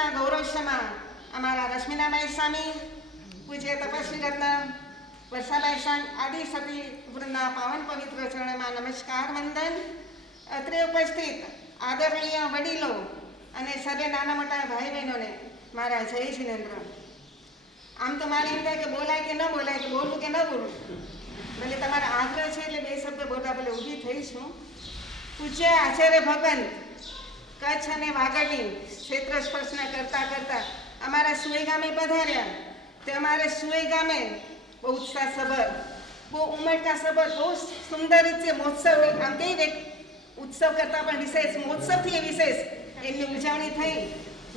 સંતોના ગૌરવસમાં અમારા રશ્મિનાબાઈ સ્વામી, પૂજ્ય તપસ્વી રત્ન વર્ષાબાઈ સ્વામી આદિ સતી વૃંદના પાવન પવિત્ર ચરણમાં નમસ્કાર વંદન. અત્રે ઉપસ્થિત આદરણીય વડીલો અને સર્વે નાના મોટા ભાઈ બહેનોને મારા જય જિનેન્દ્ર. આમ તો મારે એમ થાય કે બોલાય કે ન બોલાય, કે બોલવું કે ન બોલવું, ભલે તમારા આગ્રહ છે એટલે બે શબ્દ બોલતા ભલે ઊભી થઈશું. પૂજ્ય આચાર્ય ભગવંત કચ્છ અને વાગડની ક્ષેત્ર સ્પર્શના કરતા કરતા અમારા સુઈ ગામે પધાર્યા. તે અમારે સુઈ ગામે બહુ ઉત્સાહસભર, બહુ ઉમળકાસભર, બહુ સુંદર રીતે મહોત્સવની, આમ કહી દે ઉત્સવ કરતાં પણ વિશેષ, મહોત્સવથી વિશેષ એમની ઉજવણી થઈ,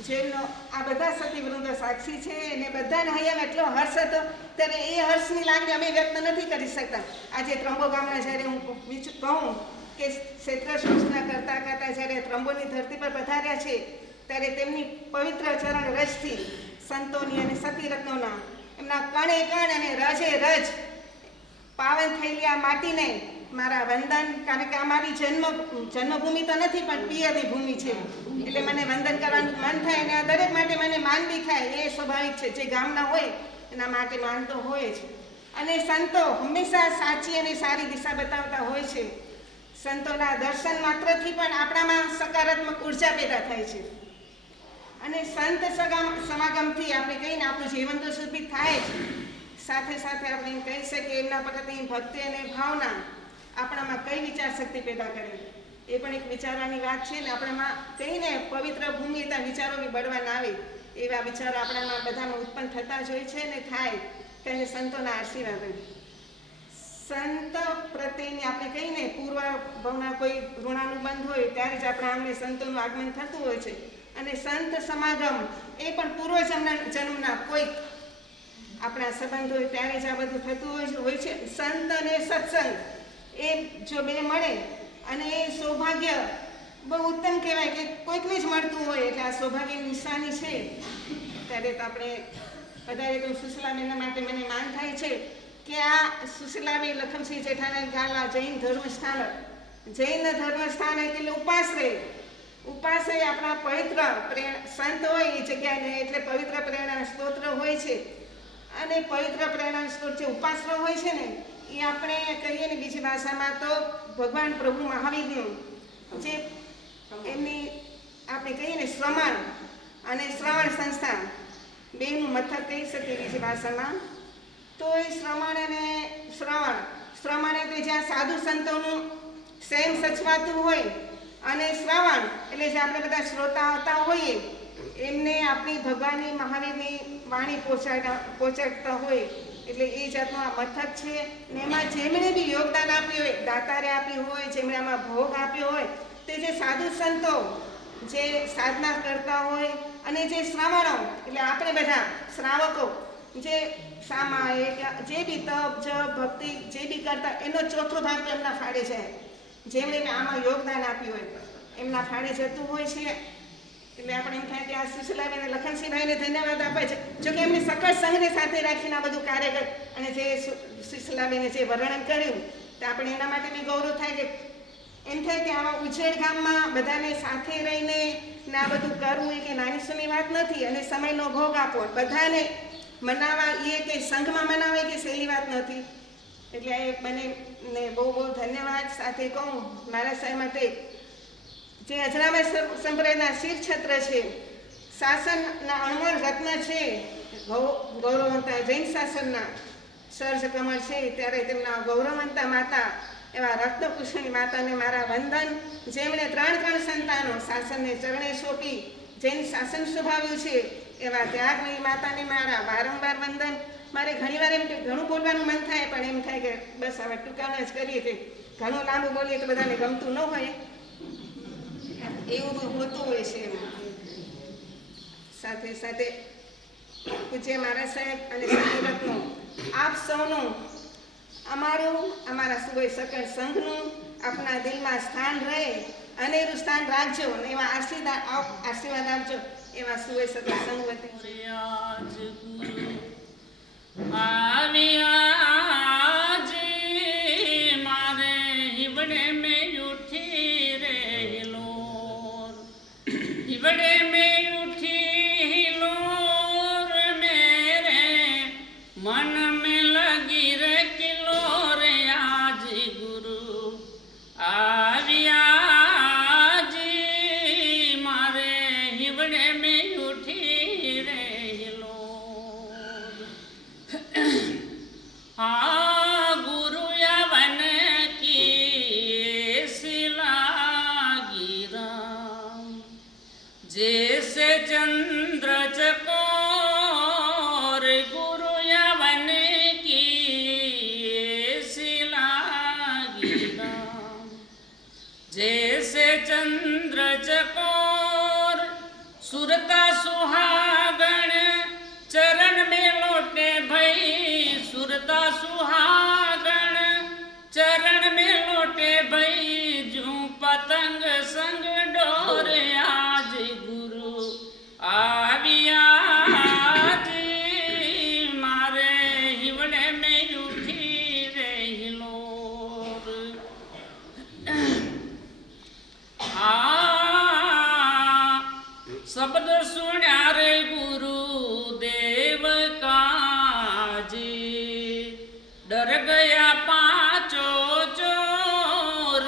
જેમનો આ બધા સતીવૃંદો સાક્ષી છે. અને બધાને હૈયામાં એટલો હર્ષ હતો, ત્યારે એ હર્ષની લાગણી અમે વ્યક્ત નથી કરી શકતા. આજે ત્રંબો ગામના જ્યારે હું કહું કે ક્ષેત્ર સૂચના કરતા કરતા જ્યારે ત્રંબોની ધરતી પર પધાર્યા છે, ત્યારે તેમની પવિત્ર ચરણ રજથી સંતોની અને સતીરત્નોના એમના કણે કણ અને રજે રજ પાવન થયેલી આ માટીને મારા વંદન. કારણ કે અમારી જન્મભૂમિ તો નથી પણ પિયરની ભૂમિ છે, એટલે મને વંદન કરવાનું મન થાય અને આ દરેક માટે મને માન બી થાય. એ સ્વાભાવિક છે, જે ગામના હોય એના માટે માન તો હોય જ. અને સંતો હંમેશા સાચી અને સારી દિશા બતાવતા હોય છે. સંતોના દર્શન માત્રથી પણ આપણામાં સકારાત્મક ઉર્જા પેદા થાય છે. અને સંત સમાગમથી આપણે કહીને આપણું જીવન તો શુદ્ધિત થાય જ, સાથે સાથે આપણે એમ કહી શકીએ એમના પ્રત્યેની ભક્તિ અને ભાવના આપણામાં કઈ વિચાર શક્તિ પેદા કરે, એ પણ એક વિચારવાની વાત છે. ને આપણામાં કહીને પવિત્ર ભૂમિ ત્યાં વિચારો બી બળવાન આવે એવા વિચારો આપણામાં બધામાં ઉત્પન્ન થતા જ હોય છે ને થાય. ત્યારે સંતોના આશીર્વાદ, સંત પ્રત્યેની આપણે કહીને પૂર્વ ભાવના કોઈ ઋણાનુબંધ હોય ત્યારે જ આપણા આંગણે સંતોનું આગમન થતું હોય છે. અને સંત સમાગમ એ પણ પૂર્વ જન્મના કોઈક આપણા સંબંધ હોય ત્યારે જ આ બધું થતું હોય છે. સંત અને સત્સંગ એ જો બે મળે અને એ સૌભાગ્ય બહુ ઉત્તમ કહેવાય કે કોઈકને જ મળતું હોય, એટલે આ સૌભાગ્યની નિશાની છે. ત્યારે તો આપણે વધારે તો સુશીલાબેનના માટે મને માન થાય છે કે આ સુશીલાબેન લખનસિંહ જેઠાલાલ ગાલા જૈન ધર્મસ્થાન, જૈન ધર્મસ્થાન એટલે ઉપાશ્રય આપણા પવિત્ર સંત હોય એ જગ્યાને, એટલે પવિત્ર પ્રેરણા સ્તોત્ર હોય છે. અને પવિત્ર પ્રેરણા સ્તોત્ર જે ઉપાશ્રય હોય છે ને, એ આપણે કહીએ ને બીજી ભાષામાં તો ભગવાન પ્રભુ મહાવીરનું જે એમની આપણે કહીએ ને શ્રમણ અને શ્રવણ સંસ્થા બેનું મથક કહી શકીએ બીજી ભાષામાં. તો એ શ્રમણ અને શ્રવણ એટલે જ્યાં સાધુ સંતોનું સેમ સચવાતું હોય, અને શ્રવણ એટલે જે આપણે બધા શ્રોતા આવતા હોઈએ એમને આપણી ભગવાનની મહાવીરની વાણી પહોંચાડતા હોય, એટલે એ જાતનું આ મથક છે. ને એમાં જેમણે બી યોગદાન આપ્યું હોય, દાતારે આપ્યું હોય, જેમણે આમાં ભોગ આપ્યો હોય, તે જે સાધુ સંતો જે સાધના કરતા હોય, અને જે શ્રાવણો એટલે આપણે બધા શ્રાવકો જે સામાયિક જે બી તપ જપ ભક્તિ જે બી કરતા એનો ચોથો ભાગ એમના ફાળે જાય. જેમણે આમાં યોગદાન આપ્યું હોય એમના ફાળે જતું હોય છે. એટલે આપણે એમ થાય કે આ સુશીલાબેન લખનસિંહભાઈને ધન્યવાદ આપે છે. જોકે એમને સકળ સંઘને સાથે રાખીને આ બધું કાર્ય કરે, અને જે સુશીલાબેને જે વર્ણન કર્યું તો આપણે એના માટે બી ગૌરવ થાય કે એમ થાય કે આવા ઉછેર ગામમાં બધાને સાથે રહીને ને આ બધું કરવું એ કે નાની સૂની વાત નથી. અને સમયનો ભોગ આપવો, બધાને મનાવવા એ કે સંઘમાં મનાવે કે સહેલી વાત નથી. એટલે એ મને બહુ બહુ ધન્યવાદ. સાથે કહું મારા સાહેબ માટે જે અજરામય સંપ્રદાયના શિર છત્ર છે, શાસનના અણમોલ રત્ન છે, ગૌરવવંતા જૈન શાસનના સર્જ કમળ છે, ત્યારે તેમના ગૌરવવંતા માતા એવા રક્તકુશની માતાને મારા વંદન. જેમણે ત્રણ સંતાનો શાસનને ચરણે સોંપી જૈન શાસન સ્વભાવ્યું છે, એવા ત્યાગમયી માતાને મારા વારંવાર વંદન. મારે ઘણીવાર એમ કે ઘણું બોલવાનું મન થાય, પણ એમ થાય કે બસ હવે ટૂંકાણ જ કરીએ, કે ઘણું લાંબુ બોલીએ તો બધાને ગમતું ન હોય, એવું હોતું હોય છે. સાથે સાથે પૂજ્ય મારા સાહેબ અને સતીરત્નો આપ સૌનું અમારા સુબોય સકળ સંઘનું આપના દિલમાં સ્થાન રહે, અનેરું સ્થાન રાખજો, અને એવા આશીર્વાદ આપજો. એવા સુબોય સકળ સંઘ વતી મારે હિવડે મેં ઉઠી રે હિવડે મેં ઉઠી में लगी रे किलो रे आज गुरु आविया जी मारे हिवड़े में उठी रे हिलो हाँ गुरु यवन की सिला गिरा जैसे चंद्र चकोर गुरु यवन की सिला गिरा जैसे चंद्र चकोर सुरता सुहागण चरण में लौटे भई सुरता सुहागण चरण में लौटे भई जू पतंग संग डोर आज गुरु आविया जी मारे हिवड़े में उठी रे हिलोर शब्द सुन्या रे गुरु देव का जी डर गया पांचों चोर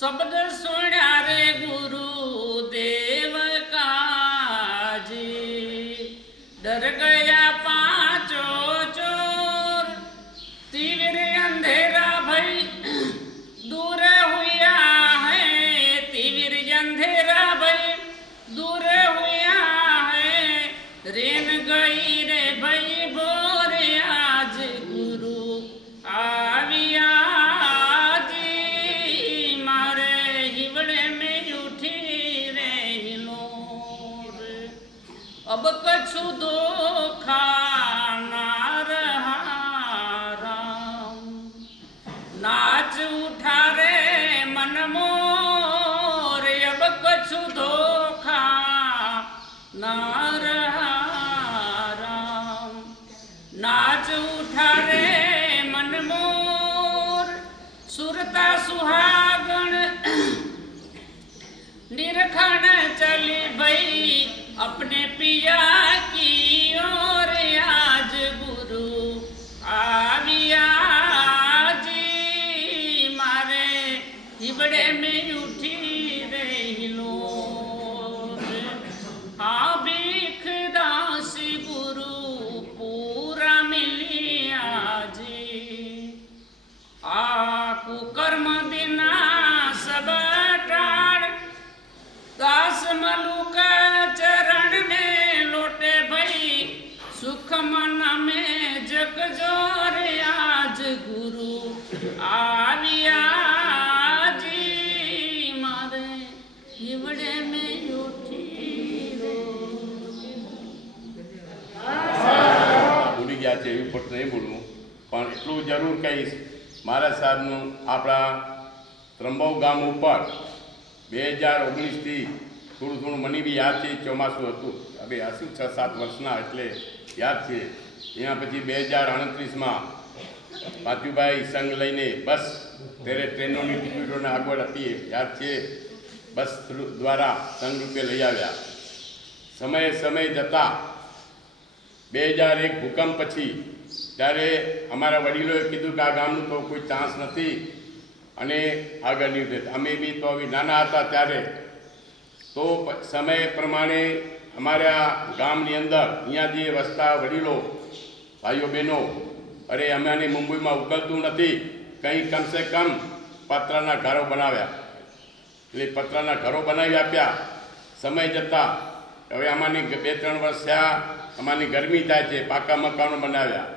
शब्द सुन्या रे गुरु देव का जी डर गया पांचों चोर तीव्र अंधेरा भई दूर हुआ है तीव्र अंधेरा भई दूर हुआ है रेन गई रे भई भोर आज गुरु आविया जी मारे हिवड़े में उठी रे हिलोर अब कछु धोखा ना रहा राम नाच उठा रे मन मोर अब कछु धोखा ना रहा राम नाच उठा रे मन मोर सुरता सुहागण निरखण चली भई अपने पिया की ओर आज गुरु आविया जी मारे हिबड़े में उठी रे हिलोर हाँ भीख दासी गुरु पूरा मिलिया जी आकु कर्म दिना सब टाड़ दास मलुक चरण में लोटे भई सुख मन में जग जोर आज गुरु आविया जी मारे हिवड़े में उठी ભૂલી ગયા છે એવું પણ નહીં બોલવું પણ એટલું જરૂર કહીશ મારા સાહેબનું આપણા ત્રંબો ગામ ઉપર 2019થી થોડું થોડું મને બી યાદ છે ચોમાસું હતું હવે હશું 6-7 વર્ષના એટલે યાદ છે એના પછી 2038માં પાથુભાઈ સંઘ લઈને બસ ત્યારે ટ્રેનોની ટિકિટોને આગળ હતી યાદ છે બસ દ્વારા સંઘ રૂપે લઈ આવ્યા સમય જતાં 2001 ભૂકંપ પછી ત્યારે અમારા વડીલોએ કીધું કે આ ગામનું તો કોઈ ચાન્સ નથી અને આગળની રીતે અમે બી તો હવે નાના હતા ત્યારે તો સમય પ્રમાણે અમારા ગામની અંદર અહીંયા જે વસતા વડીલો ભાઈઓ બહેનો અરે અમને મુંબઈમાં ઉકલતું નથી કંઈ કમસે કમ પતરાના ઘરો બનાવ્યા એટલે પતરાના ઘરો બનાવી આપ્યા સમય જતાં હવે અમારી 2-3 વર્ષ થયા અમારી ગરમી થાય છે પાકા મકાનો બનાવ્યા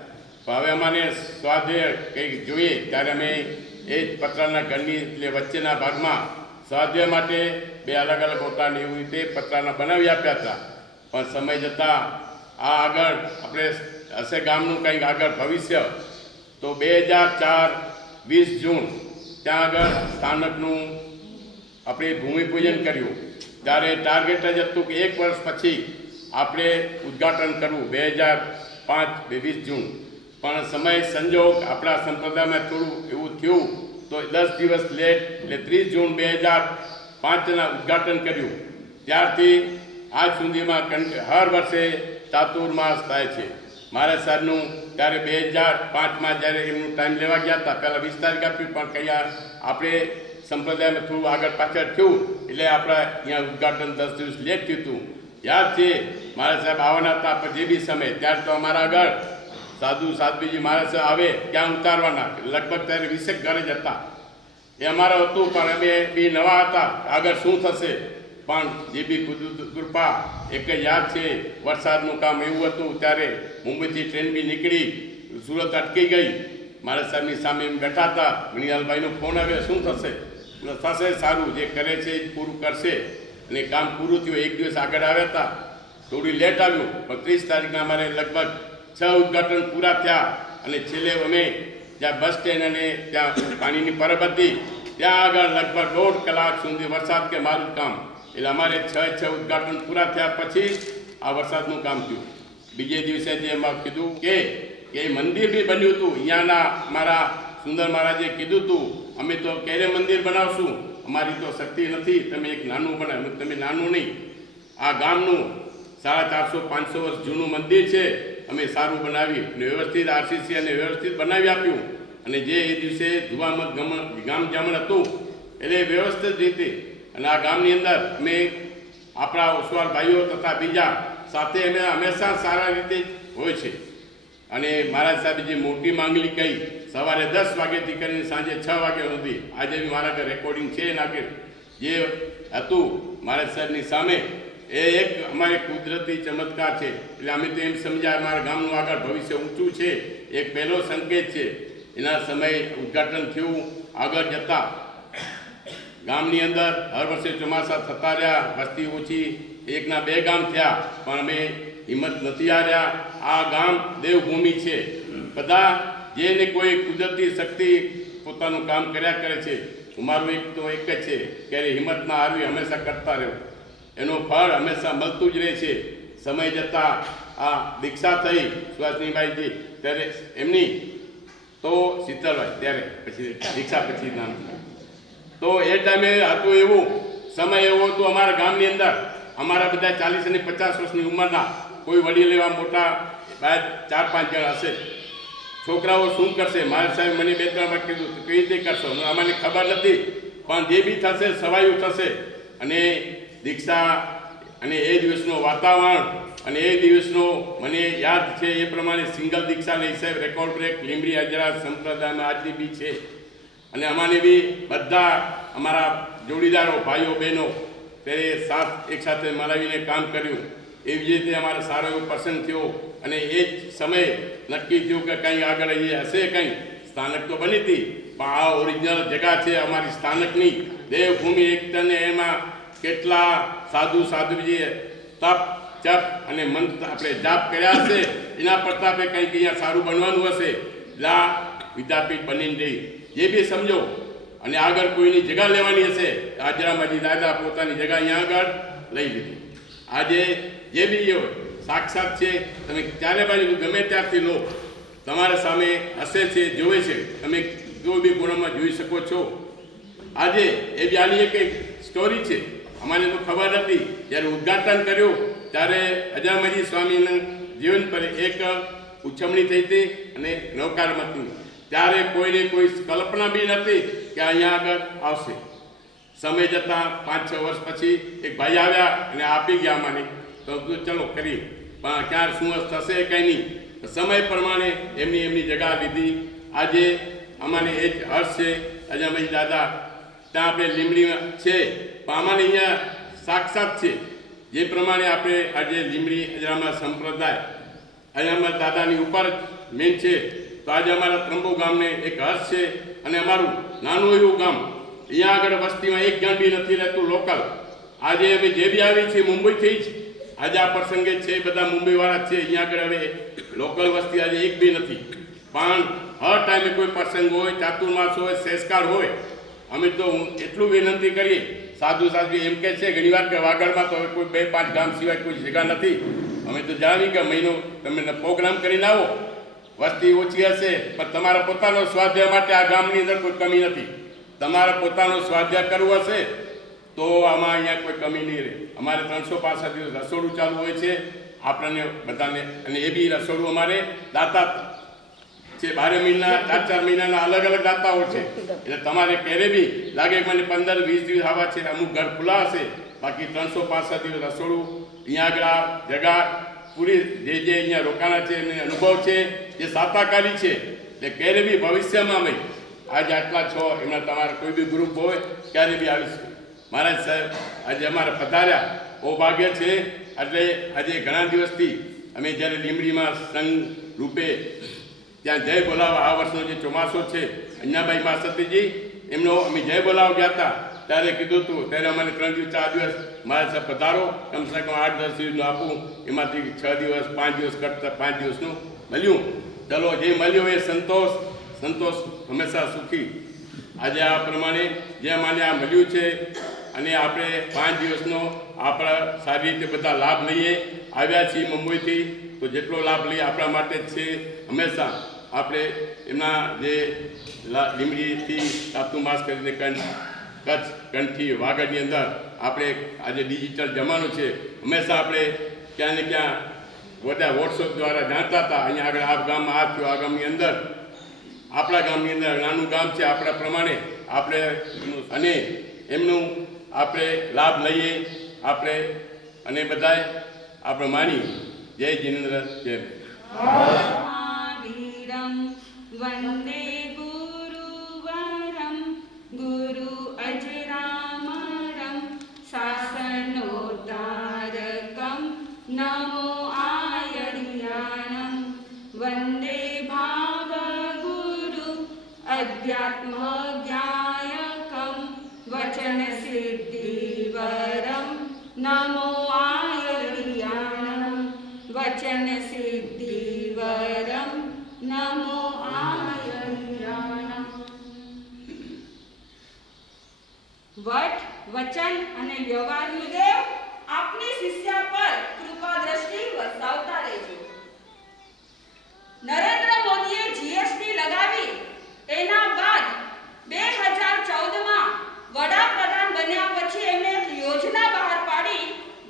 પણ હવે અમને સ્વાધ્યાય કંઈક જોઈએ ત્યારે અમે એ જ પતરાના ઘરની એટલે વચ્ચેના ભાગમાં સ્વાધ્યાય માટે 2 અલગ અલગ ઓટાને એવી રીતે પતરાના બનાવી આપ્યા હતા પણ સમય જતાં આ આગળ આપણે હશે ગામનું કંઈક આગળ ભવિષ્ય તો 2004 20 જૂન ત્યાં આગળ સ્થાનકનું આપણે ભૂમિપૂજન કર્યું ત્યારે ટાર્ગેટ જ હતું કે 1 વર્ષ પછી આપણે ઉદ્ઘાટન કરવું 2005 20 જૂન પણ સમય સંજોગ આપણા સંપ્રદાયમાં થોડું એવું થયું તો 10 દિવસ લેટ એટલે 30 જૂન 2005ના ઉદ્ઘાટન કર્યું ત્યારથી આજ સુધીમાં હર વર્ષે ચાતુર્માસ થાય છે મારા સાહેબનું ત્યારે 2005માં જ્યારે એમનું ટાઈમ લેવા ગયા હતા, પહેલાં 20 તારીખ આપ્યું, પણ કયા આપણે સંપ્રદાયમાં થોડું આગળ પાછળ થયું એટલે આપણા અહીંયા ઉદ્ઘાટન 10 દિવસ લેટ થયું હતું. યાદ છે મારા સાહેબ આવવાના હતા, પણ જે બી સમય ત્યારે તો અમારા આગળ સાધુજી મારા સાહેબ આવે ક્યાં ઉતારવાના, લગભગ ત્યારે 20 ઘરે જ હતા. એ અમારા હતું, પણ અમે બી નવા હતા, આગળ શું થશે. પણ જે બી કૃપા એક જ યાદ છે, વરસાદનું કામ એવું હતું ત્યારે મુંબઈથી ટ્રેન બી નીકળી, સુરત અટકી ગઈ. મારા સાહેબની સામે એમ બેઠા હતા, મણિલાલભાઈનો ફોન આવ્યો, શું થશે? થશે, સારું, જે કરે છે એ પૂરું કરશે. અને કામ પૂરું થયું. એક દિવસ આગળ આવ્યા હતા, થોડી લેટ આવ્યું, પણ 30 તારીખના અમારે લગભગ 6 ઉદ્ઘાટન પૂરા થયા. અને છેલ્લે અમે જ્યાં બસ સ્ટેન્ડ અને ત્યાં પાણીની પરબ હતી ત્યાં આગળ લગભગ 1.5 કલાક સુધી વરસાદ કે મારું કામ, એટલે અમારે 6 ઉદ્ઘાટન પૂરા થયા પછી આ વરસાદનું કામ થયું. બીજે દિવસે જે એમાં કીધું કે મંદિર બી બન્યું હતું. અહીંયાના અમારા સુંદર મહારાજે કીધું હતું, અમે તો ક્યારે મંદિર બનાવશું, અમારી તો શક્તિ નથી, તમે એક નાનું બનાવ્યું. તમે નાનું નહીં, આ ગામનું 450-500 વર્ષ જૂનું મંદિર છે, અમે સારું બનાવી અને વ્યવસ્થિત આરસીસી અને વ્યવસ્થિત બનાવી આપ્યું. અને જે એ દિવસે ધુવામત ગામ જામણ હતું એટલે વ્યવસ્થિત રીતે, અને આ ગામની અંદર અમે આપણા ઓસવાળ ભાઈઓ તથા બીજા સાથે અમે હંમેશા સારા રીતે હોય છે. અને મહારાજ સાહેબે જે મોટી માંગણી કહી, સવારે 10 વાગ્યાથી કરીને સાંજે 6 વાગ્યા સુધી, આજે બી મારા ઘરે રેકોર્ડિંગ છે એના કે જે હતું મહારાજ સાહેબની સામે, એ એક અમારે કુદરતી ચમત્કાર છે. એટલે અમે તો એમ સમજ્યા અમારા ગામનું આગળ ભવિષ્ય ઊંચું છે, એક પહેલો સંકેત છે. એના સમયે ઉદ્ઘાટન થયું. આગળ જતા ગામની અંદર હર વર્ષે ચોમાસા થતા રહ્યા, વસ્તી ઓછી, 1ના 2 ગામ થયા, પણ અમે હિંમત નથી હાર્યા. આ ગામ દેવભૂમિ છે. બધા જેને કોઈ કુદરતી શક્તિ પોતાનું કામ કર્યા કરે છે. અમારું એક તો એક જ છે, ક્યારે હિંમત ના હારવી, હંમેશા કરતા રહેવું. એનું ફળ હંમેશા મળતું જ રહે છે. સમય જતાં આ દીક્ષા થઈ સુહાસનીભાઈજી, ત્યારે એમની તો શીતલભાઈ, ત્યારે પછી દીક્ષા પછી નામ. તો એ ટાઈમે હતું એવું સમય એવો હતો અમારા ગામની અંદર, અમારા બધા 40 અને 50 વર્ષની ઉંમરના કોઈ વડીલ એવા મોટા 4-5 જણ હશે. છોકરાઓ શું કરશે? મારા સાહેબ મને 2-3 વાર કીધું, કઈ રીતે કરશો? અમને ખબર નથી, પણ જે બી થશે સવાયું થશે. અને દીક્ષા અને એ દિવસનો વાતાવરણ અને એ દિવસનો મને યાદ છે એ પ્રમાણે સિંગલ દીક્ષા લઈ સાહેબ રેકોર્ડ બ્રેક લીંબડી હાજરા સંપ્રદાયમાં આજની બી છે. અને અમારે બી બધા અમારા જોડીદારો ભાઈઓ બહેનો ત્યારે એક સાથે મળાવીને કામ કર્યું. એવી રીતે અમારે સારો એવો પ્રસંગ થયો. અને એ જ સમયે નક્કી થયું કે કંઈ આગળ એ હશે, કંઈ સ્થાનક તો બની હતી, પણ આ ઓરિજિનલ જગા છે અમારી સ્થાનકની દેવભૂમિ. એક તને એમાં કેટલા સાધુજીએ તપ જપ અને મંત્ર આપણે જાપ કર્યા હશે, એના પ્રતાપે કંઈક અહીંયા સારું બનવાનું હશે. લા વિદ્યાપીઠ બનીને રહી, જે બી સમજો. અને આગળ કોઈની જગા લેવાની હશે, હાજરામાજી દાદા પોતાની જગા અહીંયા આગળ લઈ લીધી. આજે જે બી હોય સાક્ષાત છે. તમે ચારે બાજુ ગમે ત્યારથી લો, તમારા સામે હશે છે, જોવે છે, તમે જો બી ગુણમાં જોઈ શકો છો. આજે એ બી આની એક સ્ટોરી છે. અમારે તો ખબર નથી, જ્યારે ઉદ્ઘાટન કર્યું ત્યારે અજામજી સ્વામીના જીવન પર એક ઉછમણી થઈ હતી અને નવકારમતની. ત્યારે કોઈને કોઈ કલ્પના બી નથી કે અહીંયા આગળ આવશે. સમય જતાં 5-6 વર્ષ પછી એક ભાઈ આવ્યા અને આપી ગયા મને, તો ચલો કરીએ, પણ ક્યાં શું થશે કંઈ નહીં. સમય પ્રમાણે એમની જગા લીધી. આજે અમારે એ જ હર્ષ છે. અજામજી દાદા ત્યાં આપણે લીમડીમાં છે, પણ અમારે અહીંયા સાક્ષાત છે. જે પ્રમાણે આપણે આજે લીમડી અજરામા સંપ્રદાય અજરામા દાદાની ઉપર મેન છે. તો આજે અમારા ત્રંબો ગામને એક હર્ષ છે. અને અમારું નાનું એવું ગામ, અહીંયા આગળ વસ્તીમાં 1 જણ બી નથી રહેતું લોકલ. આજે અમે જે બી આવી છીએ મુંબઈથી જ, આજે આ પ્રસંગે છે બધા મુંબઈવાળા છે. અહીંયા આગળ હવે લોકલ વસ્તી આજે 1 બી નથી. પણ હર ટાઈમે કોઈ પ્રસંગ હોય, ચાતુર્માસ હોય, સંસ્કાર હોય, અમે તો એટલું વિનંતી કરીએ. સાધુ એમ કહે છે ઘણીવાર કે વાગડમાં તો હવે કોઈ 2-5 ગામ સિવાય કોઈ જગ્યા નથી. અમે તો જાણવી કે મહિનો તમે પ્રોગ્રામ કરીને આવો, વસ્તી ઓછી હશે, પણ તમારા પોતાનો સ્વાધ્યાય માટે આ ગામની અંદર કોઈ કમી નથી. તમારે પોતાનો સ્વાધ્યાય કરવું હશે તો આમાં અહીંયા કોઈ કમી નહીં રહે. અમારે 365 દિવસ રસોડું ચાલુ હોય છે આપણને બધાને. અને એ બી રસોડું અમારે દાતા છે 12 મહિના 4 મહિનાના અલગ અલગ દાતાઓ છે. એટલે તમારે ક્યારે બી લાગે કે મને 15-20 દિવસ આવા છે, અમુક ઘર ખુલ્લા હશે, બાકી 365 દિવસ રસોડું અહીંયા આગળ આ જગા પૂરી જે અહીંયા રોકાણા છે એને અનુભવ છે, જે સાતાકારી છે. એટલે ક્યારે બી ભવિષ્યમાં અમે આજે આટલા છો એમના તમારા કોઈ બી ગ્રુપ હોય ક્યારે બી આવીશું. મહારાજ સાહેબ આજે અમારા પધાર્યા બહુ ભાગ્ય છે. એટલે આજે ઘણા દિવસથી અમે જ્યારે લીંબડીમાં સંઘ રૂપે ત્યાં જય બોલાવવા આ વર્ષનો જે ચોમાસો છે અન્યાભાઈ માસતીજી એમનો અમે જય બોલાવવા ગયા હતા ત્યારે કીધું હતું, ત્યારે અમારે 3 દિવસ 4 દિવસ મારા સાહેબ પધારો, કમસે કમ 8-10 દિવસનું આપું, એમાંથી 6 દિવસ 5 દિવસ કરતા 5 દિવસનું મળ્યું. ચલો જે મળ્યું એ સંતોષ હંમેશા સુખી. આજે આ પ્રમાણે જે મને આ મળ્યું છે અને આપણે 5 દિવસનો આપણા સારી રીતે બધા લાભ લઈએ. આવ્યા છીએ મુંબઈથી તો જેટલો લાભ લઈએ આપણા માટે જ છે. હંમેશા આપણે એમના જે લીંબડીથી સાતમું માસ કરીને કચ્છ કંઠી વાગડની અંદર આપણે આજે ડિજિટલ જમાનો છે, હંમેશા આપણે ક્યાં ને ક્યાં બધા વોટ્સઅપ દ્વારા જાણતા હતા. અહીંયા આગળ આ ગામમાં આ થયું, આ ગામની અંદર આપણા ગામની અંદર નાનું ગામ છે, આપણા પ્રમાણે આપણે અને એમનું આપણે લાભ લઈએ આપણે અને બધાએ આપણે માની. જય જિનેન્દ્ર જય. વંદે ગુરુવરમ ગુરુ અજરામરમ શાસનોદ્ધારકમ નમો આયર્યાણમ વંદે ભાવગુરુ અધ્યાત્મજ્ઞાયકમ વચન સિદ્ધિવરમ નમો આયર્યાણમ વચન સિદ્ધિવરમ નમો આયર્યાણમ. વટ વચન અને વ્યવહારનું દેવ આપની શિષ્યા પર કૃપા દ્રષ્ટિ વરસાવતા રહેજો. નરેન્દ્ર મોદીએ જીએસટી લગાવી એના બાદ 2014માં વડાપ્રધાન બન્યા પછી એમણે એક યોજના બહાર પાડી,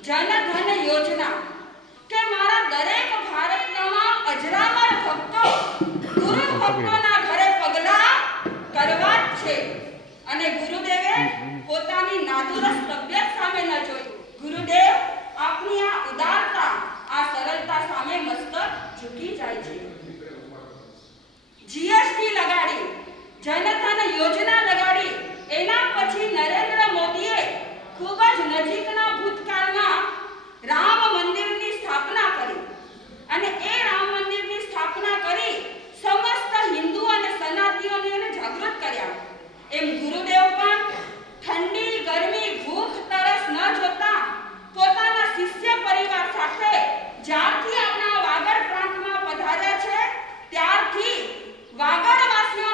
જનધન યોજના, કે મારા દરેક ભારતના અજરામર ભક્તો ગુરુ ભક્તોના ઘરે પગલા કરવા જ છે. અને ગુરુદેવે પોતાની નાદુરસ્ત તબિયત સામે ન જોયું. ગુરુદેવ આપની આ ઉદારતા, આ સરળતા સામે મસ્તક ઝૂકી જાય છે. જીએસટી લગાડી, જનધન યોજના લગાડી, એના પછી નરેન્દ્ર મોદીએ ખૂબ જ નજીકના ભૂતકાળમાં રામ મંદિરની સ્થાપના કરી અને એ રામ મંદિરની સ્થાપના કરી સમસ્ત હિન્દુ અને સનાતનીઓને એને જાગૃત કર્યા. એમ ગુરુદેવ પણ ઠંડી, ગરમી, ભૂખ, તરસ ન જોતા પોતાના શિષ્ય પરિવાર સાથે જ્યારથી આપણા વાગડ પ્રાંતમાં પધાર્યા છે ત્યારથી વાગડવાસીઓ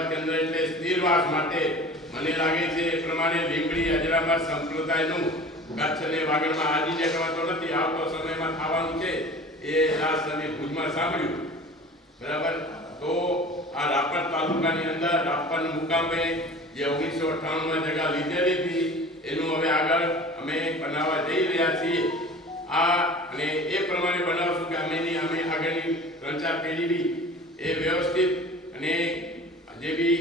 સ્થિરવાસ કેન્દ્ર એટલે સ્થિરવાસ માટે મને લાગે છે એ પ્રમાણે લીંબડી અજરામર સંપ્રદાયનું કચ્છ અને વાગડમાં આજીને કહેવાતો નથી, આવતો સમયમાં થવાનું છે એ લાસ્ટ તમે ભુજમાં સાંભળ્યું, બરાબર. તો આ રાપર તાલુકાની અંદર રાપર મુકામે જે 1998માં જગ્યા લીધેલી હતી એનું હવે આગળ અમે બનાવવા જઈ રહ્યા છીએ. આ અને એ પ્રમાણે બનાવશું કે અમે આગળની 3-4 પેઢીની એ વ્યવસ્થિત અને જે બી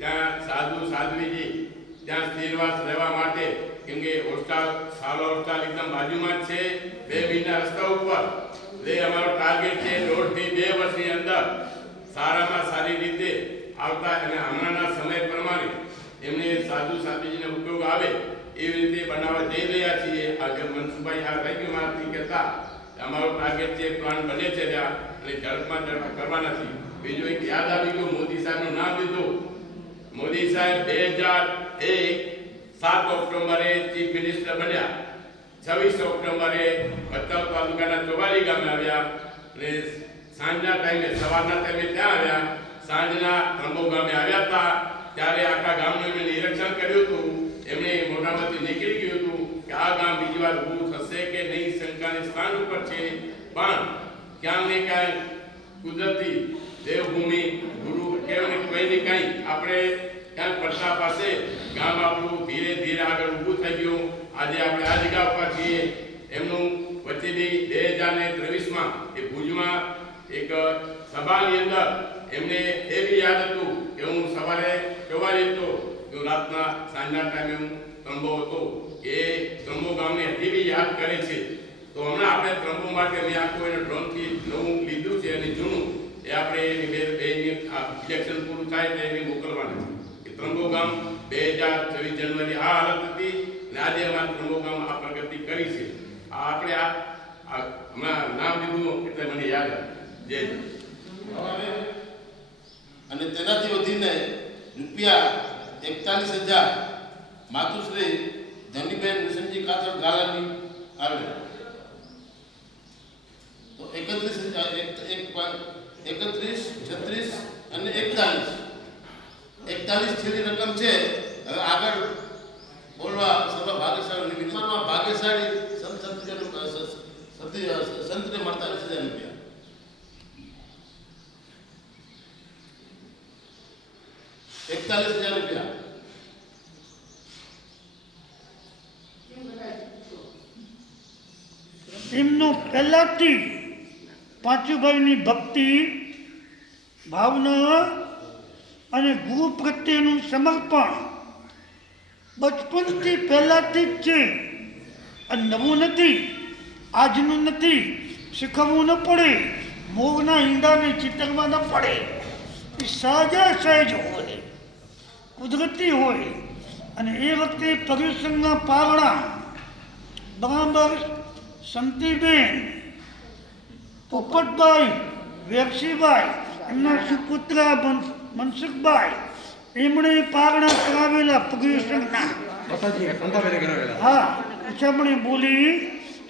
ત્યાં સાધુ સાધ્વીજી ત્યાં સ્થિરવાસ રહેવા માટે, કેમ કે હોસ્ટેલ સાલો હોસ્ટેલ એકદમ બાજુમાં જ છે, 2 મહિના રસ્તા ઉપર. એ અમારો ટાર્ગેટ છે 1.5 થી 2 વર્ષની અંદર સારામાં સારી રીતે આવતા અને હમણાંના સમય પ્રમાણે એમને સાધુ સાધ્વીજીને ઉપયોગ આવે એવી રીતે બનાવવા જઈ રહ્યા છીએ. આજે મનસુભાઈ આ રહી ગયું મારાથી કહેતા અમારો ટાર્ગેટ છે, પ્લાન બને છે ત્યાં અને ઝડપમાં ઝડપ કરવાના છે. બીજું એક યાદ આવી ગયું, મોદી સાહેબનું નામ લીધું. મોદી સાહેબ 2001 7 ઓક્ટોબરે ચીફ મિનિસ્ટર બન્યા, 26 ઓક્ટોબરે ભચાઉ તાલુકાના ચોબાલી ગામે આવ્યા અને સાંજના ટાઈમે સવારના ટાઈમે ત્યાં આવ્યા, સાંજના ત્રંબો ગામે આવ્યા હતા. ત્યારે આખા ગામનું એમણે નિરીક્ષણ કર્યું હતું. એમણે મોઢામાંથી નીકળી ગયું હતું કે આ ગામ બીજી વાર ઊભું થશે કે નહીં, શંકાની સ્થાન ઉપર છે. પણ ક્યાંક ને ક્યાંક કુદરતી દેવભૂમિ ગુરુ કહેવાય કંઈ ને કંઈ આપણે ક્યાંક પડતા પાસે ગામ આપણું ધીરે ધીરે આગળ ઊભું થઈ ગયું. આજે આપણે આ જગ્યા ઉપર છીએ. એમનું વચ્ચેની 2023માં એ ભુજમાં એક સભાની અંદર એમને એ બી યાદ હતું કે હું સવારે સવારે તો રાતના સાંજના ટાઈમે હું ત્રંબો હતો, એ ત્રંબો ગામને હજી બી યાદ કરે છે. તો હમણાં આપણે ત્રંબો માટે મેં આખું એને ડ્રોનથી નવું લીધું છે અને જૂનું એ આપણે ઇલેક્શન પૂરું થાય એટલે એને મોકલવાના છે. એ ત્રંબો ગામ 2024 જાન્યુઆરી આ હાલત હતી અને આજે અમારા ત્રંબો ગામ આ પ્રગતિ કરી છે. આ આપણે આ હમણાં નામ લીધું એટલે મને યાદ આવે. અને તેનાથી વધીને રૂપિયા 41,000 માતુશ્રી ધનીબેન વિશનજી કાચર ગાલાની આવે. તો 31, 36 અને 41 છેલ્લી રકમ છે. હવે આગળ બોલવા સભા ભાગ્યશાળી નિર્માણમાં ભાગ્યશાળી સંતને મળતા 40,000 રૂપિયા. ₹41,000 એમનો પહેલાથી પાંચુભાઈની ભક્તિ ભાવના અને ગુરુ પ્રત્યેનું સમર્પણ બચપનથી પહેલાથી જ છે. અને નવું નથી, આજનું નથી, શીખવવું ન પડે, મોરના ઈંડાને ચિતરવા ન પડે. એ સહજા સહેજ હોય, કુદરતી હોય. અને એ વખતે પર્યુષણના પારણા બરાબર સંતીબેન, પોપટભાઈ, વેરસીભાઈ, એમના સુપુત્ર મનસુખભાઈ, એમણે પારણા કરાવેલા પર્યુષણના. હા, ઉછમણી બોલી,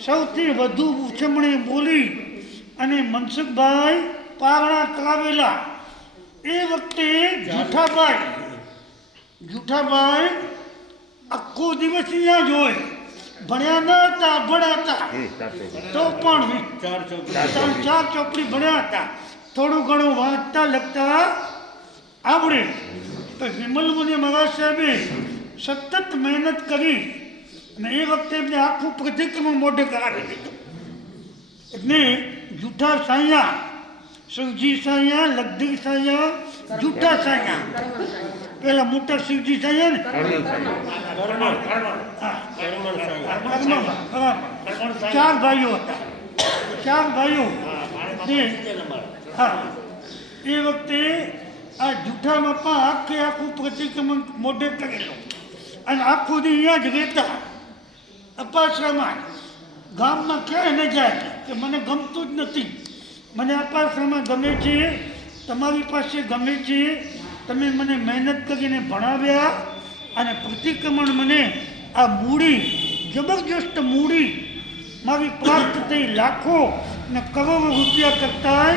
સૌથી વધુ ઉછમણી બોલી અને મનસુખભાઈ પારણા કરાવેલા. એ વખતે જૂઠાભાઈ આખો દિવસ અહીંયા જ હોય, ભણ્યા ન હતા, ભણાતા તો પણ 4 ચોપડી ભણ્યા હતા, થોડું ઘણું વાંચતા લખતા આવડે. તો વિમલમુનિ મહારાજ સાહેબે સતત મહેનત કરી અને એ વખતે એમને આખું પ્રતિક્રમણ મોઢે કરાવી દીધું. એટલે જૂઠા સાયા, શિવજી સાયા, લગધીર સાયા, જૂઠા સાયા. પેલા મોટા શિવજી સાયા ને 4 ભાઈઓ હતા. 4 ભાઈઓ. હા, એ વખતે આ જૂઠામાં પણ આખું પ્રતિક્રમણ મોઢે કરેલું અને આખું દી અહીંયા જ રહેતા અપાશ્રમમાં. ગામમાં ક્યાંય ન જાય કે મને ગમતું જ નથી, મને અપાશ્રમમાં ગમે છે, તમારી પાસે ગમે છે, તમે મને મહેનત કરીને ભણાવ્યા અને પ્રતિક્રમણ મને આ મૂડી, જબરજસ્ત મૂડી મારી પ્રાપ્ત થઈ, લાખો ને કરોડો રૂપિયા કરતાં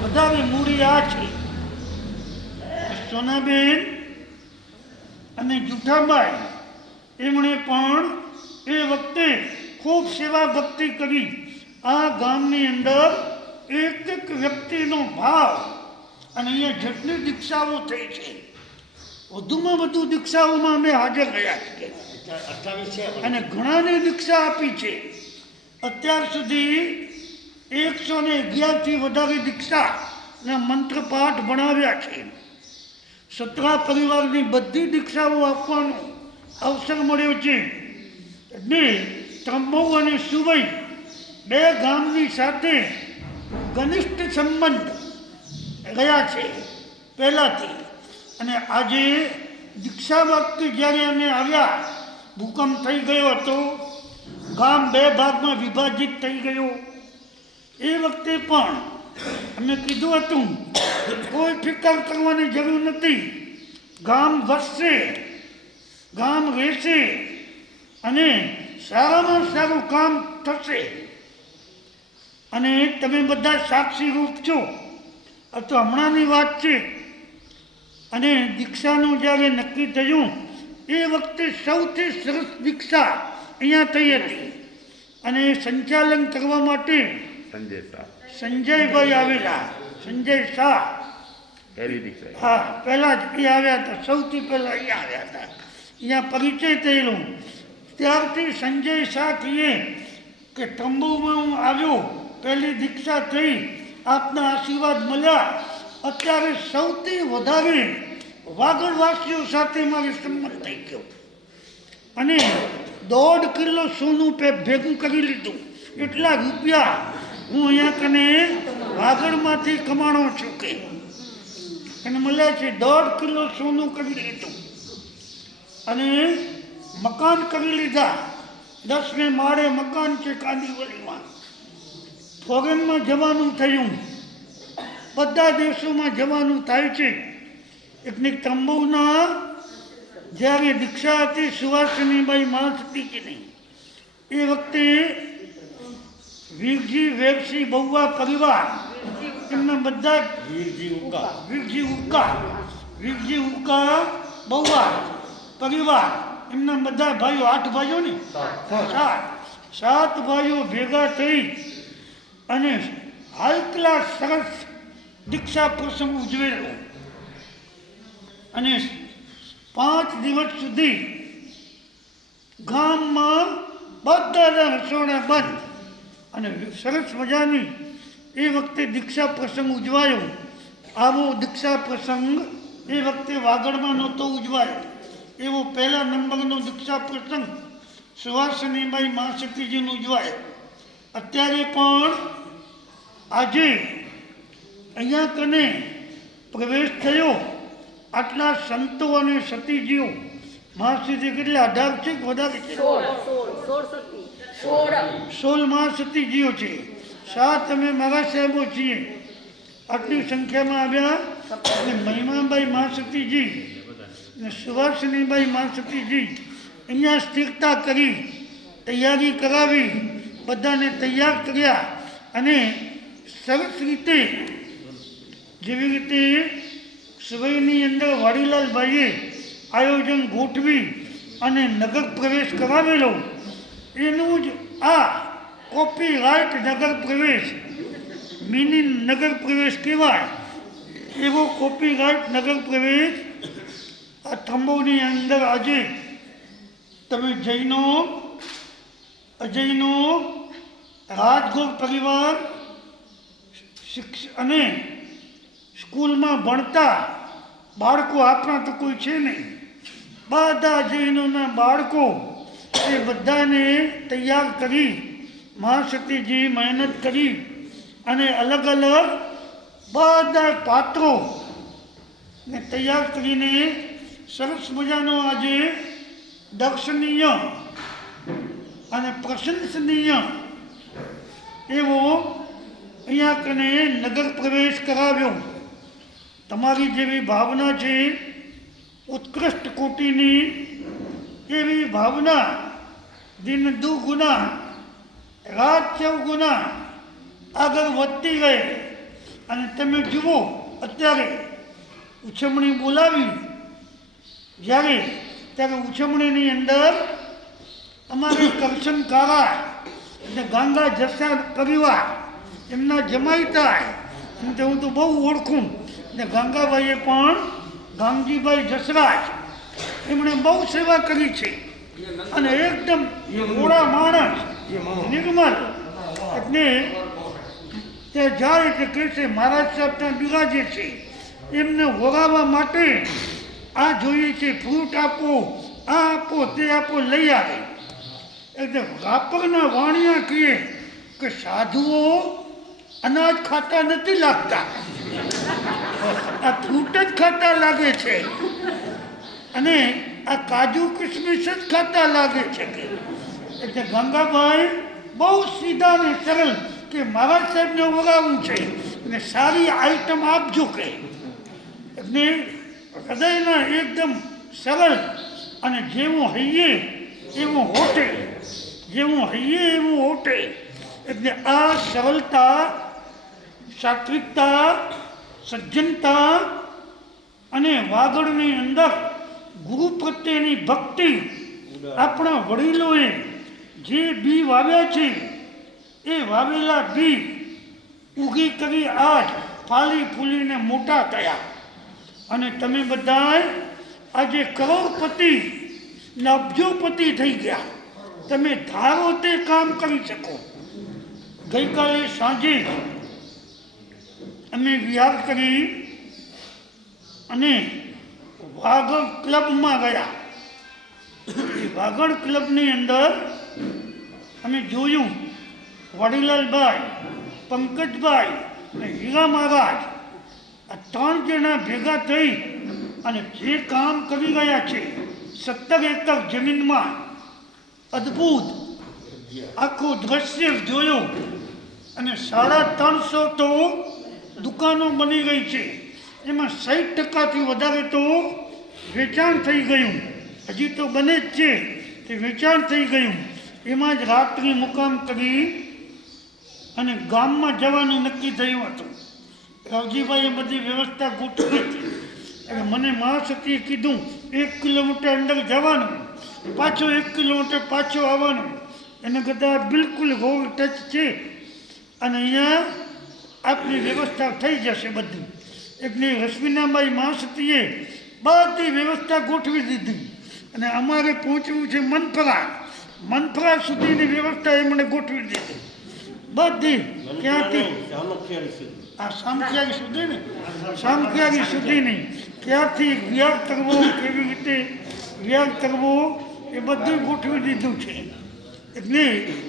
વધારે મૂડી આ છે. સોનાબેન અને જુઠાબાઈ એમણે પણ એ વખતે ખૂબ સેવા ભક્તિ કરી. આ ગામની અંદર એક એક વ્યક્તિનો ભાવ અને અહીંયા જેટલી દીક્ષાઓ થઈ છે વધુમાં વધુ દીક્ષાઓમાં અમે હાજર રહ્યા છીએ અને ઘણાને દીક્ષા આપી છે. અત્યાર સુધી 111થી વધારે દીક્ષાના મંત્રપાઠ ભણાવ્યા છે. સતરા પરિવારની બધી દીક્ષાઓ આપવાનો અવસર મળ્યો છે. ને ત્રંબો અને સુવઈ બે ગામની સાથે ઘનિષ્ઠ સંબંધ રહ્યા છે પહેલાંથી. અને આજે દીક્ષા વખતે જ્યારે અમે આવ્યા ભૂકંપ થઈ ગયો હતો, ગામ બે ભાગમાં વિભાજિત થઈ ગયું. એ વખતે પણ અમે કીધું હતું કોઈ ફિકર કરવાની જરૂર નથી, ગામ વસશે, ગામ રહેશે અને સારામાં સારું કામ થશે. અને તમે બધા સાક્ષી રૂપ છો. આ તો હમણાંની વાત છે. અને દીક્ષાનું જ્યારે નક્કી થયું એ વખતે સૌથી સરસ દીક્ષા અહીંયા થઈ હતી. અને સંચાલન કરવા માટે સંજયભાઈ આવેલા, સંજય શાહ. હા, પહેલાં જ એ આવ્યા હતા, સૌથી પહેલાં અહીંયા આવ્યા હતા. અહીંયા પરિચય થયેલો. ત્યારથી સંજય શાહ કહીએ કે તંબુમાં હું આવ્યો, પહેલી દીક્ષા થઈ, આપના આશીર્વાદ મળ્યા. અત્યારે સૌથી વધારે વાગડવાસીઓ સાથે મારો સંબંધ થઈ ગયો અને 1.5 કિલો સોનું ભેગું કરી લીધું. એટલા રૂપિયા હું અહીંયા કને વાગડમાંથી કમાણો છું કે અને મળ્યા છે. 1.5 કિલો સોનું કરી લીધું અને મકાન કરી લીધા. 10મે માળે મકાન છે કાંદીવલીમાં. ફોરેનમાં જવાનું થયું, બધા દેશોમાં જવાનું થાય છે. એકની તંબુના જ્યારે દીક્ષા હતી સુવાસિનીબાઈ મહાસતીજીની, એ વખતે વીરજી વેરસી બહુવા પરિવાર એમના બધા વીરજી ઉકા બહુવા પરિવાર એમના બધા ભાઈઓ, 8 ભાઈઓ ને 7 ભાઈઓ ભેગા થઈ અને હાઈ ક્લાસ સરસ દીક્ષા પ્રસંગ ઉજવેલો. અને 5 દિવસ સુધી ગામમાં બધાના રસોડા બંધ અને સરસ મજાની એ વખતે દીક્ષા પ્રસંગ ઉજવાયો. આવો દીક્ષા પ્રસંગ એ વખતે વાગડમાં નહોતો ઉજવાયો. એવો પહેલા નંબરનો દીક્ષા પ્રસંગ સુવાસિનીબાઈ મહાશક્તિજીનો ઉજવાયો. અત્યારે પણ આજે અહીંયા કને પ્રવેશ થયો. આટલા સંતો અને સતીજીઓ, મહાસતીજી કેટલા 18 છે કે વધારે છે? 16 મહાસતીજીઓ છે. 7 અમે મારા સાહેબો છીએ. આટલી સંખ્યામાં આવ્યા. અને મહિમાબાઈ મહાસતીજી અને સુવાસિનીબાઈ મહાસતીજી અહીંયા સ્થિરતા કરી, તૈયારી કરાવી, બધાને તૈયાર કર્યા. અને સરસ રીતે જેવી રીતે સવઈની અંદર વાડીલાલભાઈએ આયોજન ગોઠવી અને નગર પ્રવેશ કરાવેલો, એનું જ આ કોપીરાઇટ નગર પ્રવેશ, મિની નગર પ્રવેશ કહેવાય એવો કોપીરાઇટ નગર પ્રવેશ આ તંબુની અંદર આજે તમે જૈનો, અજૈનો, રાજગોર પરિવાર અને સ્કૂલમાં ભણતા બાળકો, આપણા તો કોઈ છે નહીં, બધા જૈનોના બાળકો એ બધાને તૈયાર કરી મહાસતીજી મહેનત કરી અને અલગ અલગ બધા પાત્રોને તૈયાર કરીને સરસ મજાનો આજે દર્શનીય અને પ્રશંસનીય એવો અહીંયા કને નગર પ્રવેશ કરાવ્યો. તમારી જેવી ભાવના છે ઉત્કૃષ્ટ કોટીની, એવી ભાવના દિન દુગુના રાત ચૌગુના આગળ વધતી ગઈ. અને તમે જુઓ અત્યારે ઉછમણી બોલાવી જ્યારે ત્યારે ઉછમણીની અંદર અમારે કરશન કારા અને ગાંગા જસા પરિવાર એમના જમાઈ થાય એમ તો હું તો બહુ ઓળખું ને ગાંગાભાઈએ પણ ગામજીભાઈ જસરાજ એમણે બહુ સેવા કરી છે અને એકદમ ઓળા માણસ નિર્મલ એટલે તે જાય એટલે કહે છે મહારાજ સાહેબ ત્યાં બિરાજે છે એમને વગાવવા માટે આ જોઈએ છે ફ્રૂટ આપો આ આપો તે આપો લઈ આવે એટલે રાપરના વાણિયા કહે કે સાધુઓ અનાજ ખાતા નથી લાગતા, આ ફ્રૂટ જ ખાતા લાગે છે અને આ કાજુ કિશમિશ જ ખાતા લાગે છે. એટલે ગંગાભાઈ બહુ સીધા ને સરળ કે મહારાજ સાહેબને વગાવવું છે અને સારી આઈટમ આપજો કે એટલે હૃદયના એકદમ સરળ અને જેવું હૈયે એવું હોટે, જેવું હૈયે એવું હોટે. એટલે આ સરળતા, સાત્વિકતા, સજ્જનતા અને વાગડની અંદર ગુરુ પ્રત્યેની ભક્તિ આપણા વડીલોએ જે બી વાવ્યા છે એ વાવેલા બી ઉગી કરી આજ ફાલી ફૂલીને મોટા થયા અને તમે બધાય આજે કરોડપતિ ને અબજોપતિ થઈ ગયા. તમે ધારો તે કામ કરી શકો. ગઈકાલે સાંજે અમે વિહાર કરી અને વાગડ ક્લબમાં ગયા. વાગડ ક્લબની અંદર અમે જોયું વડીલાલભાઈ, પંકજભાઈ અને હીરા મહારાજ આ 3 જણા ભેગા થઈ અને જે કામ કરી રહ્યા છે 17 એકર જમીનમાં અદ્ભુત આખું દ્રશ્ય જોયું અને 350 તો દુકાનો બની ગઈ છે. એમાં 60% વધારે તો વેચાણ થઈ ગયું. હજી તો બને જ છે તે વેચાણ થઈ ગયું. એમાં જ રાત્રિ મુકામ કરી અને ગામમાં જવાનું નક્કી થયું હતું. રાવજીભાઈએ બધી વ્યવસ્થા ગોઠવી હતી. એટલે મને મહાશક્તિએ કીધું 1 કિલોમીટર અંદર જવાનું, પાછો 1 કિલોમીટર પાછો આવવાનું. એને કરતાં બિલકુલ રોડ ટચ છે અને અહીંયા આપની વ્યવસ્થા થઈ જશે બધી. એટલે રશ્મિનાબાઈ મહાશક્તિએ બધી વ્યવસ્થા ગોઠવી દીધી અને અમારે પહોંચવું છે મનફરા. મનફરા સુધીની વ્યવસ્થા એમણે ગોઠવી દીધી બધી. ક્યાંથી આ સામખિયારી સુધી ને, સામખિયારી સુધીની ક્યાંથી વ્યાગ કરવો, કેવી રીતે વ્યાગ કરવો એ બધું ગોઠવી દીધું છે. એટલે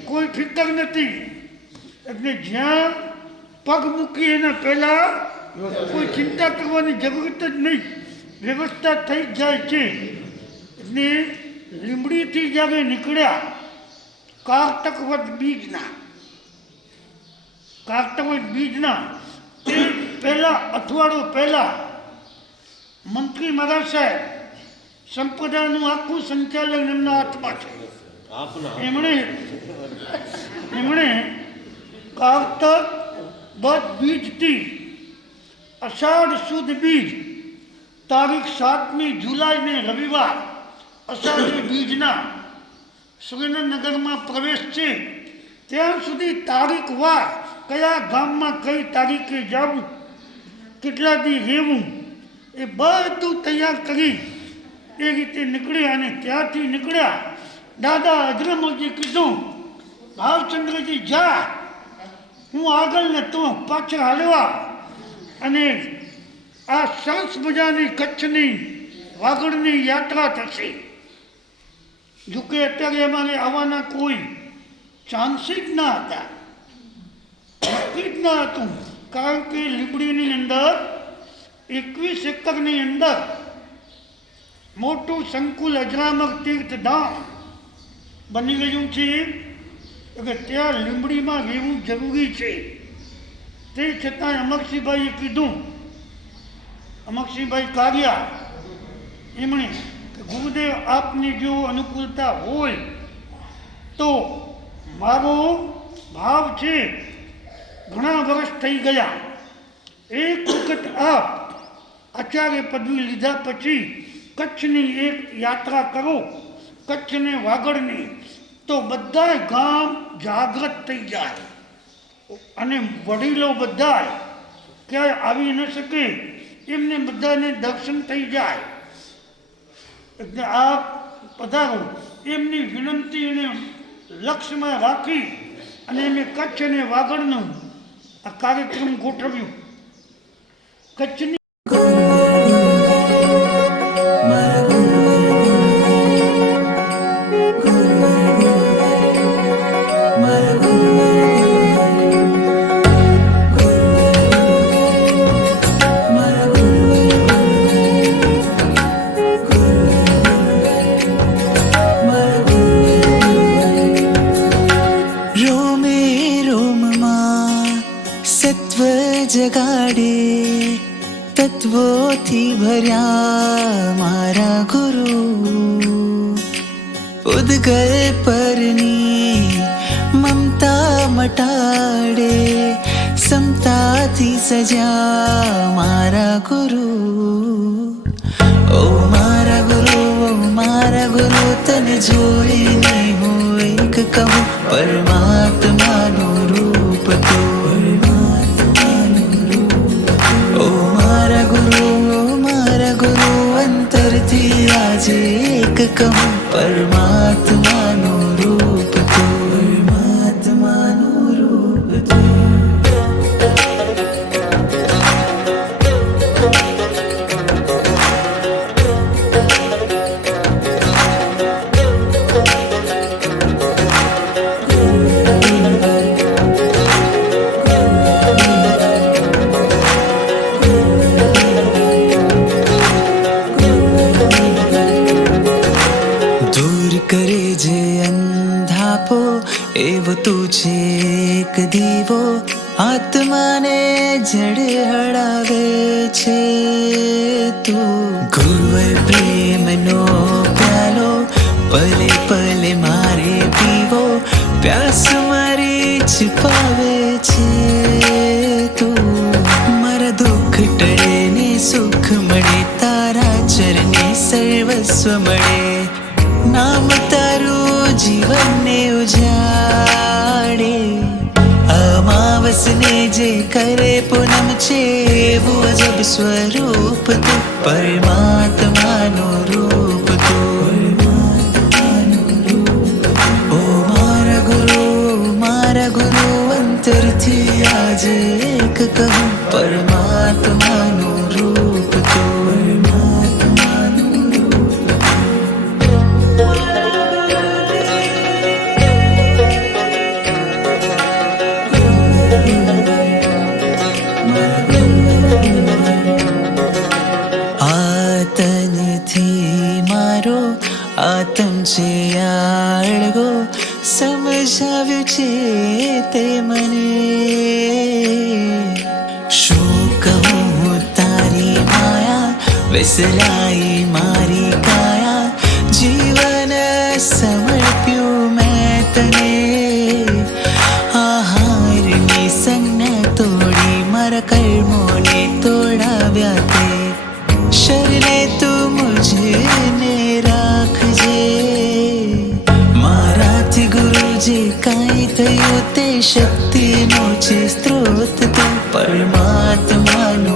કોઈ ફિકર નથી. એટલે જ્યાં પગ મૂકી એના પહેલાં કોઈ ચિંતા કરવાની જરૂરત જ નહીં, વ્યવસ્થા થઈ જાય છે. એટલે લીંબડીથી જ્યારે નીકળ્યા કારતકવત બીજના તે પહેલાં અઠવાડિયું પહેલાં મંત્રી મહારાજ સાહેબ સંપ્રદાયનું આખું સંચાલન એમના હાથમાં છે. એમણે કારતક બધ બીજથી અષાઢ સુદ બીજ તારીખ 7મી જુલાઈને રવિવાર અષાઢી બીજના સુરેન્દ્રનગરમાં પ્રવેશ છે. ત્યાં સુધી તારીખ વાર કયા ગામમાં કઈ તારીખે જવું, કેટલા દી રહેવું એ બધું તૈયાર કરી એ રીતે નીકળ્યા. અને ત્યાંથી નીકળ્યા દાદા અજરમલજી કીધું ભાવચંદ્રજી જા, હું આગળ ને તું પાછળ હાલવા અને આ સરસ મજાની કચ્છની વાગડની યાત્રા થશે. જોકે અત્યારે અમારે આવવાના કોઈ ચાન્સીસ જ ના હતા, નક્કી જ ના હતું. કારણ કે લીંબડીની અંદર 21 એકરની અંદર મોટું સંકુલ અજરામર તીર્થધામ બની ગયું છે. એટલે ત્યાં લીંબડીમાં રહેવું જરૂરી છે. તે છતાં અમરસિંહભાઈએ કીધું, અમરસિંહભાઈ કારિયા એમણે કે ગુરુદેવ આપની જો અનુકૂળતા હોય તો મારો ભાવ છે, ઘણા વર્ષ થઈ ગયા, એક વખત આપ આચાર્ય પદવી લીધા પછી કચ્છની એક યાત્રા કરો, કચ્છને વાગડની, તો બધા ગામ જાગૃત થઈ જાય અને વડીલો બધા ક્યાંય આવી ન શકે એમને બધાને દર્શન થઈ જાય. એટલે આ પધારો એમની વિનંતીને લક્ષ્યમાં રાખી અને મેં કચ્છ અને વાગડનું આ કાર્યક્રમ ગોઠવ્યું. કચ્છની જગાડે તત્વોથી ભર્યા મારા ગુરુ, ઉદ્ગલ પરની મમતા મટાડે સમતાથી સજા મારા ગુરુ. ઓ મારા ગુરુ તને જોઈને હું એક કહું, પરમાત્માનું રૂપ તો. અંતરથી આજે એક કહું, પરમાત્માનું રૂપ તો. પરમાત્માનું રૂપ તો. એવો તું છે એક દીવો, આત્માને જડે હળાવે છે તું. ગુરુવર પ્રેમનો પ્યાલો પલે પલે મારે પીવો, પ્યાસ મારી છુપાવે છે તું. મારા દુઃખ ટળે ને સુખ મળે, તારા ચરણે સર્વસ્વ મળે. નામ તારું જીવનને ઉજાડે, અમાવસને જે કરે પૂનમ છે એવું અજબ સ્વરૂપ તું. પરમાત્માનું રૂપ તું. ઓ મારા ગુરુ અંતરથી આજે એક કહું, પરમાત્માનું રૂપ તું. આતમ છે આળગો, સમજાવ્યું છે તે મને. શું કહું તારી માયા, વેસલાઈ મારી કાયા. જીવન સમર્પ્યું મેં તને, આહારની સંજ્ઞા તોડી મારા કર્મોને તોડાવ્યા તે. શરણે તું મુझे રાખજે, મારાથી ગુરુ જે કાંઈ થયું તે શક્તિનો છે સ્ત્રોત તું. પરમાત્માનો